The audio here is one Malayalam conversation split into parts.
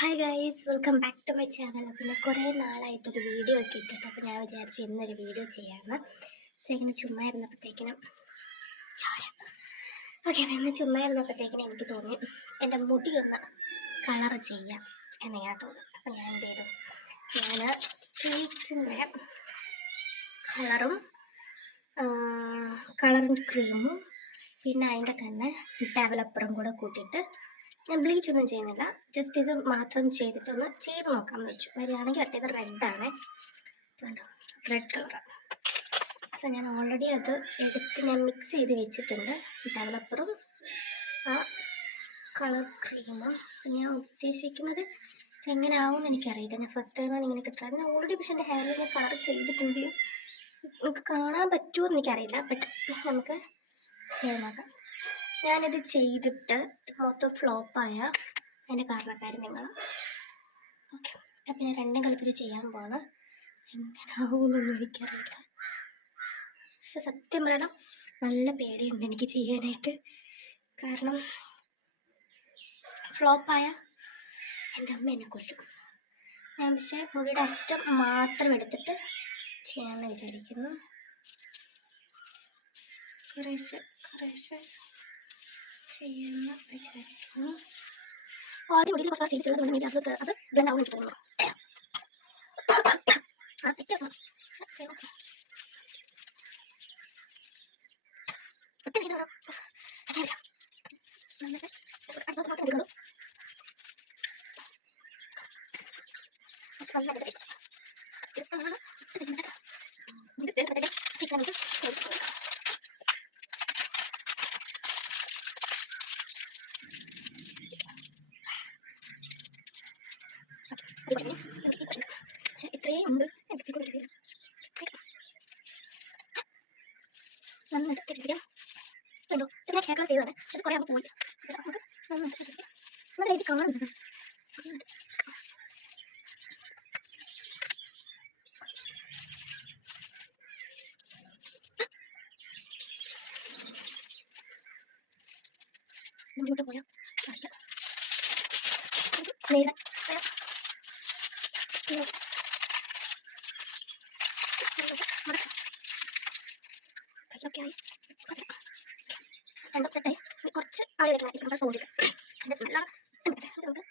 Hi guys, welcome back to my channel. പിന്നെ കുറേ നാളായിട്ടൊരു വീഡിയോ ഒക്കെ ഇട്ടിട്ട് അപ്പോൾ ഞാൻ വിചാരിച്ചു ഇന്നൊരു വീഡിയോ ചെയ്യാമെന്ന്. സോ ഇങ്ങനെ ചുമ്മാ ഇരുന്നപ്പോഴത്തേക്കിനും ഓക്കെ, അപ്പോൾ ഇന്ന് ചുമ്മാ ഇരുന്നപ്പോഴത്തേക്കിനും എനിക്ക് തോന്നി എൻ്റെ മുടി ഒന്ന് കളർ ചെയ്യാം എന്നിങ്ങനെ തോന്നി. അപ്പോൾ ഞാൻ എന്ത് ചെയ്തു, ഞാൻ സ്ട്രീറ്റ്സിൻ്റെ കളറിൻ്റെ ക്രീമും പിന്നെ അതിൻ്റെ തന്നെ ഡെവലപ്പറും കൂടെ കൂട്ടിയിട്ട് ഞാൻ ബ്ലീച്ച് ഒന്നും ചെയ്യുന്നില്ല, ജസ്റ്റ് ഇത് മാത്രം ചെയ്തിട്ടൊന്ന് ചെയ്ത് നോക്കാമെന്ന് വെച്ചു. വരികയാണെങ്കിൽ മറ്റേത് റെഡാണ്, കണ്ടോ, റെഡ് കളറാണ്. സോ ഞാൻ ഓൾറെഡി അത് എടുത്ത് ഞാൻ മിക്സ് ചെയ്ത് വെച്ചിട്ടുണ്ട്, ഡെവലപ്പറും ആ കളർ ക്രീമും. ഞാൻ ഉദ്ദേശിക്കുന്നത് എങ്ങനെ ആവുമെന്ന് എനിക്കറിയില്ല, ഞാൻ ഫസ്റ്റ് ടൈമാണ് ഇങ്ങനെ കിട്ടുന്നത്. ഞാൻ ഓൾറെഡി പക്ഷേ എൻ്റെ ഹെയറിൽ ഞാൻ കളർ ചെയ്തിട്ടുണ്ട്, നമുക്ക് കാണാൻ പറ്റുമോ എന്ന് എനിക്കറിയില്ല, ബട്ട് നമുക്ക് ചെയ്ത് നോക്കാം. ഞാനിത് ചെയ്തിട്ട് മൊത്തം ഫ്ലോപ്പായ അതിൻ്റെ കാരണക്കാരൻ നിങ്ങൾ. ഓക്കെ, അപ്പം ഞാൻ രണ്ടും കൽപ്പിച്ച് ചെയ്യാൻ പോകണം. എങ്ങനെ ആവുമെന്നൊന്നും എനിക്കറിയില്ല, പക്ഷെ സത്യം പറയണം നല്ല പേടിയുണ്ട് എനിക്ക് ചെയ്യാനായിട്ട്. കാരണം ഫ്ലോപ്പായ എൻ്റെ അമ്മ എന്നെ കൊല്ലും. ഞാൻ പക്ഷേ മുടിയുടെ അറ്റം മാത്രം എടുത്തിട്ട് ചെയ്യാമെന്ന് വിചാരിക്കുന്നു. കുറേശ്ശെ ചെയ്യാമെന്ന് വിചാരിക്കുന്നു. ഓൾറെഡി മുടിയിൽ കുറച്ച് ചെയ്തിട്ടുള്ളത് അത് ബ്ലെൻഡ് ആവും കിട്ടുന്നു. പക്ഷെ ഇത്രയും ഉണ്ട്, നന്നായിട്ട് ചെയ്യാം. കണ്ടോ, പിന്നെ കേരള ചെയ്തതാണ്, പക്ഷെ കുറേ ആകുമ്പോൾ പോയി. നമുക്ക് നന്നായിട്ട് നല്ല രീതി കാണുന്നുണ്ട്. മുന്നോട്ട് പോയാൽ അറിയാം നേരെ കയ്യൊക്കെ ആയി രണ്ടും സെറ്റായി. കുറച്ച് ആളി വെക്കണം, നമ്മുടെ തോന്നില്ല എൻ്റെ സ്മെല്ലാണ്. നമുക്ക്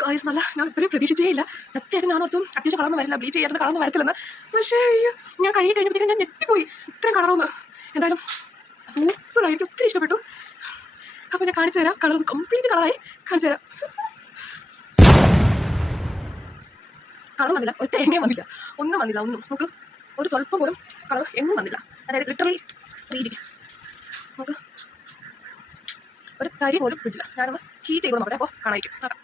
ഗായ്സ്, നല്ല ഞാൻ ഇത്രയും പ്രതീക്ഷിച്ചേ ഇല്ല. സത്യമായിട്ട് ഞാനൊത്തും അത്യാവശ്യം കളർന്ന് വരില്ല, ബ്ലീച്ച് ചെയ്യാറുണ്ട്, കളർന്ന് വരത്തില്ലെന്ന്. പക്ഷേ ഞാൻ കഴുകി കഴിഞ്ഞപ്പോഴത്തേക്കും ഞാൻ ഞെട്ടിപ്പോയി, ഇത്രയും കളറൊന്ന്. എന്തായാലും സൂപ്പറായി, എനിക്ക് ഒത്തിരി ഇഷ്ടപ്പെട്ടു. അപ്പോൾ ഞാൻ കാണിച്ചു തരാം, കളർ കംപ്ലീറ്റ് കളറായി കാണിച്ചു തരാം. കളർ വന്നില്ല, ഒരു തേങ്ങയും വന്നില്ല, ഒന്നും വന്നില്ല, ഒന്നും. നമുക്ക് ഒരു സ്വല്പം പോലും കളർ എങ്ങും വന്നില്ല, അതായത് ലിറ്ററലി രീതിക്ക് നമുക്ക് ഒരു തരി പോലും പിടിച്ചില്ല. ഞാനൊന്ന് ഹീറ്റ് ചെയ്ത് നോക്കട്ടെ, അപ്പോൾ കാണായിരിക്കും.